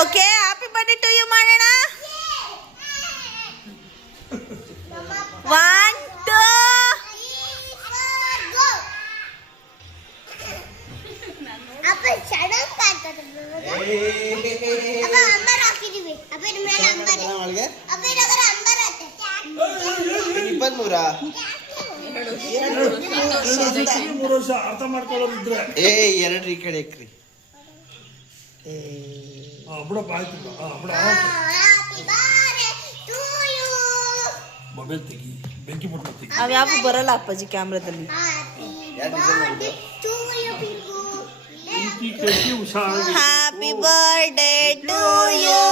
Okay happy birthday to you ಮಾಡೋಣ. 1 2 ಅಪ್ಪ sudden ಕಾಣ್ತದೆ ಅಪ್ಪ ಅಂಬರ್ ಹಾಕಿದೀವಿ ಅಪ್ಪ ಮೇಲೆ ಅಂಬರ್ ಅಪ್ಪ ಇದರ ಅಂಬರ್ ಆತೆ 23 ವರ್ಷ ಅರ್ಥ ಮಾಡ್ಕೊಳ್ಳೋದಿದ್ರೆ ಎರಡು ಈ ಕಡೆ ಇಕ್ರಿ. ಬಿಡಪ್ಪ ಆಯ್ತು ಬಿಡ. Happy birthday to you mobile ತೆಗಿ, ಬೆಂಕಿ ಮುಟ್ಟ ತೆಗಿ. ಅವ್ಯಾವ ಬರಲ್ಲ ಅಪ್ಪಾಜಿ ಕ್ಯಾಮ್ರಾದಲ್ಲಿ. Happy birthday to you Pinku. ಬೆಂಕಿ ಕಟ್ಟಿ ಹುಷಾರಾಗಿ. Happy birthday to you.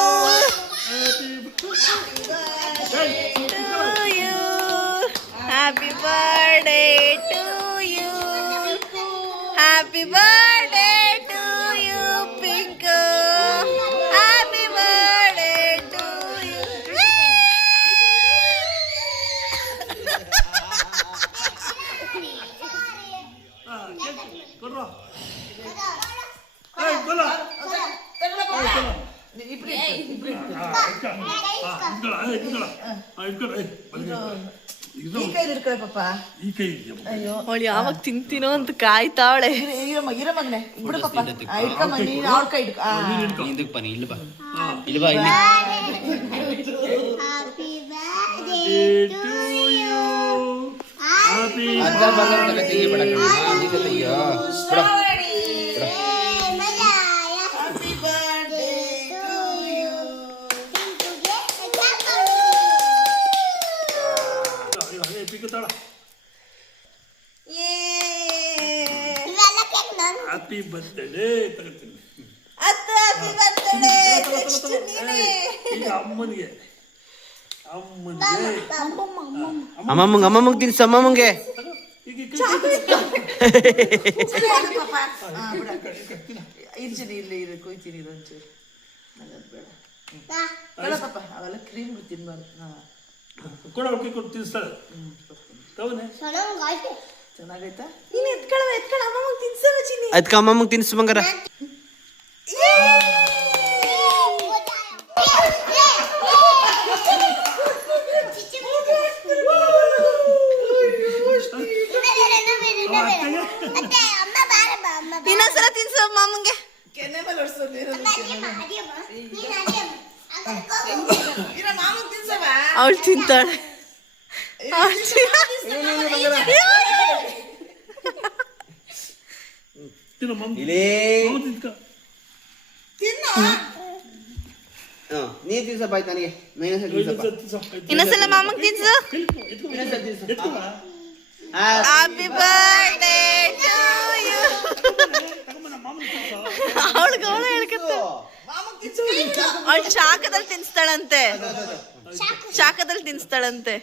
Happy birthday to you. Happy birthday to you Pinku. Happy birthday to you. ಕೊಡ್ರೋ. ಈ ಕೈ ಅವಳು ಯಾವಾಗ ತಿಂತೀನೋ ಅಂತ ಕಾಯ್ತಾವಳೆ. Happy happy birthday to you. Happy happy birthday ತಗೋತೀನಿ. ಈಗ ಅಮ್ಮನಿಗೆ ಅಮ್ಮಮ್ಮಂಗೆ ತಿನ್ಸ ಅಮ್ಮಮ್ಮಂಗೆ. ಅವೆಲ್ಲ ಕ್ರೀಮ್ ತಿನ್ಬಾರ್ದು. ಕೊಡ ಕೊಟ್ಟು ತಿನ್ನಿಸ್ತಾಳೆ. ಚೆನ್ನಾಗೈತಾ? ನೀನು ಎತ್ಕೊಳ ಅಮ್ಮಮ್ಮಗೆ ತಿನ್ಸಲ್ಲ ಚಿನ್ನಿ. ಅದಕ್ಕೆ ಅಮ್ಮಮ್ಮಂಗೆ ತಿನ್ಸು ಬಂಗಾರ. ಇನ್ನೊಂದ್ಸಲ ತಿನ್ಸು ಮಾಮಂಗೆ. ಅವಳು ತಿಂತಾಳೆ. ನೀ ತಿನ್ಸಪ್ಪ ಆಯ್ತು ನನಗೆ. ಇನ್ನೊಂದ್ಸಲ ಮಾಮಂಗೆ ತಿನ್ಸು. Happy birthday to you. ಅವಳಿಗೆ ಅವಳು ಹೇಳ್ಕತ್ತ. ಅವಳು ಚಾಕದಲ್ಲಿ ತಿನ್ಸ್ತಾಳಂತೆ. ಚಾಕದಲ್ಲಿ ತಿನ್ಸ್ತಾಳಂತೆ.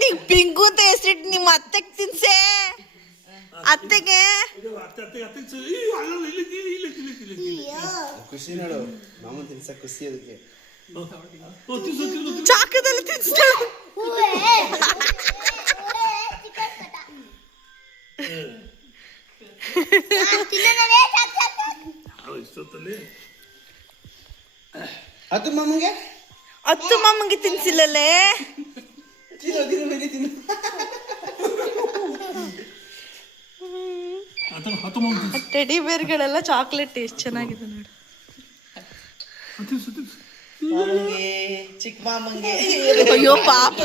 ನೀಗ್ ಪಿಂಕು ಅಂತ ಹೆಸರಿಟ್ಟು ನಿಮ್ಮ ಅತ್ತೆಗೆ ತಿನ್ಸೆ. ಅತ್ತೆಗೆ ಖುಷಿ ನೋಡು ಮಾಮನ್ ತಿನ್ಸ ಖುಷಿ. ಅದಕ್ಕೆ ಚಾಕದಲ್ಲಿ ತಿನ್ಸ್ತಾಳ. ಅದು ಮಾಮಂಗೆ ಹತ್ತು ಮಾಮಂಗೆ ತಿನ್ಸಿಲ್ಲಲ್ಲೇ. ಟೆಡಿ ಬೇರ್ಗಳೆಲ್ಲ ಚಾಕ್ಲೇಟ್ ಎಷ್ಟು ಚೆನ್ನಾಗಿದೆ ನೋಡು. ಚಿಕ್ಕ ಮಾಮಂಗೆ. ಅಯ್ಯೋ ಪಾಪ.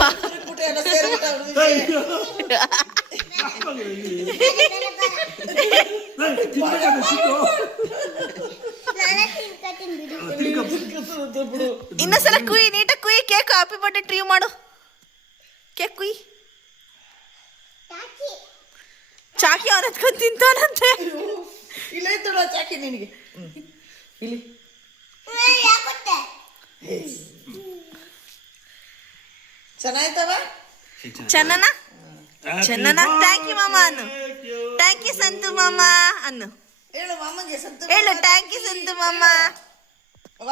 ಇನ್ನೊಂದ್ಸಲ ಕುಯ್, ನೀಟಾಗಿ ಕುಯ್. ಕೇಕ್ ಹ್ಯಾಪಿ ಬರ್ತ್ಡೇ ಟ್ರೀ ಮಾಡು. ಕೇಕ್ ಕುಯ್. ಚಾಕಿ ಅವನ ಎತ್ಕೊಂಡು ತಿಂತಾನಂತೆ. ಇಲ್ಲ ಇತ್ತಡ ಚಾಕಿ ನಿನಗೆ. ಇಲ್ಲಿ ಚೆನ್ನಾಯ್ತವ. ಚೆನ್ನನ ಚೆನ್ನನ. ಥ್ಯಾಂಕ್ ಯು ಮಾಮ ಅನ್ನು. ಥ್ಯಾಂಕ್ ಯು ಸಂತು ಮಾಮ ಅನ್ನು. ಹೇಳು ಮಾಮಗೆ ಸಂತು. ಹೇಳು ಥ್ಯಾಂಕ್ ಯು ಸಂತು ಮಾಮ. ಅವ್ವ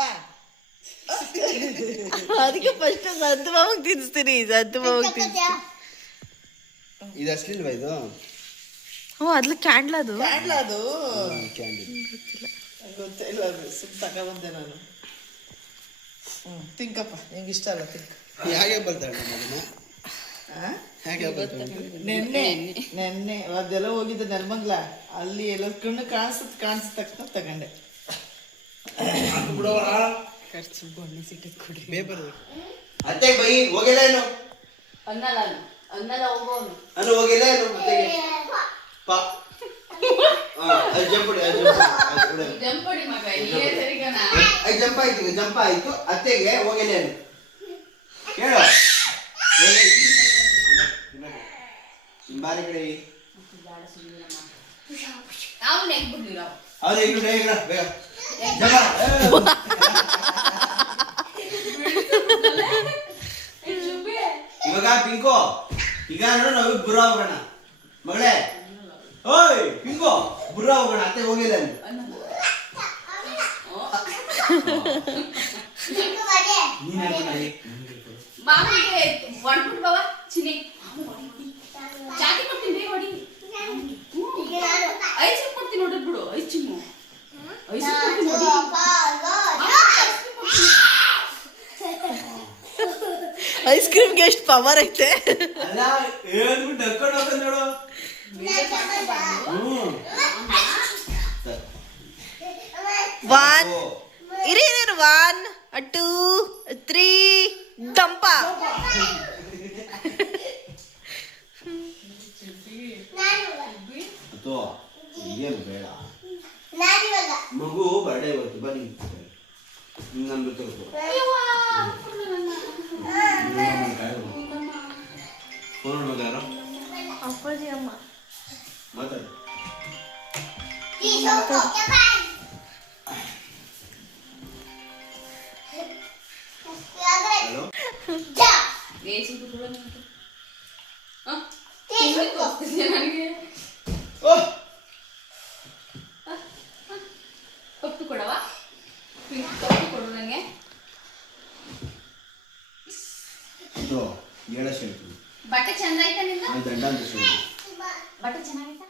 ಅದಕ್ಕೆ ಫಸ್ಟ್ ಸಂತು ಮಾಮಗ್ ತಿನ್ನಿಸ್ತೀನಿ. ಸಂತು ಮಾಮಗ್ ತಿನ್ನಿಸ್ತೀನಿ. ಇದು ಅಷ್ಟಲಿಲ್ವಾ ಇದು ಓ ಅದ್ಲ ಕ್ಯಾಂಡ್ಲ್ ಅದು. ಕ್ಯಾಂಡ್ಲ ಅದು ಕ್ಯಾಂಡಲ್ ಗೊತ್ತೇ ಇಲ್ಲ, ಅದು ಸುಮ್ ತಗೊಬಂದೆ ನಾನು. ತಿಂಕಪ್ಪ, ನಿಂಗೆ ಇಷ್ಟ ಅಲ್ಲ ತಿಂಕ. ಹೇಗೆ ಬರ್ತಾಳೆ ಅದನ್ನ ಹೇಗೆ ಬರ್ತಾಳೆ ನೆನ್ನೆ ಅದೆಲ್ಲ ಹೋಗಿದ್ದೆ ನೆಲಮಂಗ್ಲ, ಅಲ್ಲಿ ಎಲ್ಲ ಕಣ್ಣು ಕಾಣಿಸುತ್ತ ತಕ್ಷಣ ತಗೊಂಡೆ. ಅದು ಬಿಡವ. ಪೇಪರ್ ಅತ್ತೆ ಬೈ ಹೋಗಿಲ್ಲ ಏನು ಅನು ಹೋಗಿಲ್ಲ ಏನು ಅತ್ತೆಗೆ ಪಾ ಅದು ಜಂಪ್ ಆಯ್ತು ಜಂಪ್ ಆಯ್ತು ಅತ್ತೆಗೆ ಹೋಗಿಲ್ಲ ಏನು ಹೇಳು ಬಾರಿ ಕಡೆ ಅವ್ರು ಈಗ ಬೇಗ ಇವಾಗ ಪಿಂಕೋ ಈಗ ನೋಡು ನಾವು ಬುರ ಹೋಗೋಣ ಮಗಳೇ. ಓಯ್ ಪಿಂಕೋ ಬುರ ಹೋಗೋಣ ಅತ್ತೆ ಹೋಗಿಲ್ಲ ಮಾಮಿಗೆ ಹೊಡ್ಬಿಟ್ಟು ಬಾವ ಚಿನಿ ಚಾಕಿ ಕೊಡ್ತೀನಿ ಹೊಡಿ. ಐಸ್ ಕ್ರೀಮ್ ಕೊಡ್ತೀನಿ ನೋಡಿದ್ ಬಿಡು. ಐಸ್ ಚಿಮ್ಮು ಐಸ್ ಕ್ರೀಮ್ ಐಸ್ ಕ್ರೀಮ್ಗೆ ಎಷ್ಟು ಪವರ್ ಐತೆ. ಅಲ್ಲ ಹೇಳ್ಬಿಟ್ಟು ಡಕ್ಕೊಂಡು ಹೋಗೋದು ನೋಡು. ಒನ್ ಇರಿ 1 2 3 ದಂಪ. ಅಥವಾ ಏನು ಬೇಡ ಮಗು ಬರ್ಡೇ ಇವತ್ತು ಬನ್ನಿ ನಮ್ದು ತಗೋ ಫೋನ್ ನೋಡ್ಯಾರೋ ಅಪ್ಪಾಜಿ ಅಮ್ಮ ಮಾತಾಡು. ಹಲೋ ನನಗೆ ಓಹ್ ಕಪ್ಪು ಕೊಡವಾ? ಕಪ್ಪು ಕೊಡು ನನಗೆ. ಇದು ಹೇಳಷ್ಟು ಹೇಳ್ತೀನಿ. ಬಟ್ಟೆ ಚಂದ ಆಯ್ತಾ ನಿಂದ? ದಂಡ ಅಂತ ಬಟ್ಟೆ ಚೆನ್ನಾಗೈತಾ?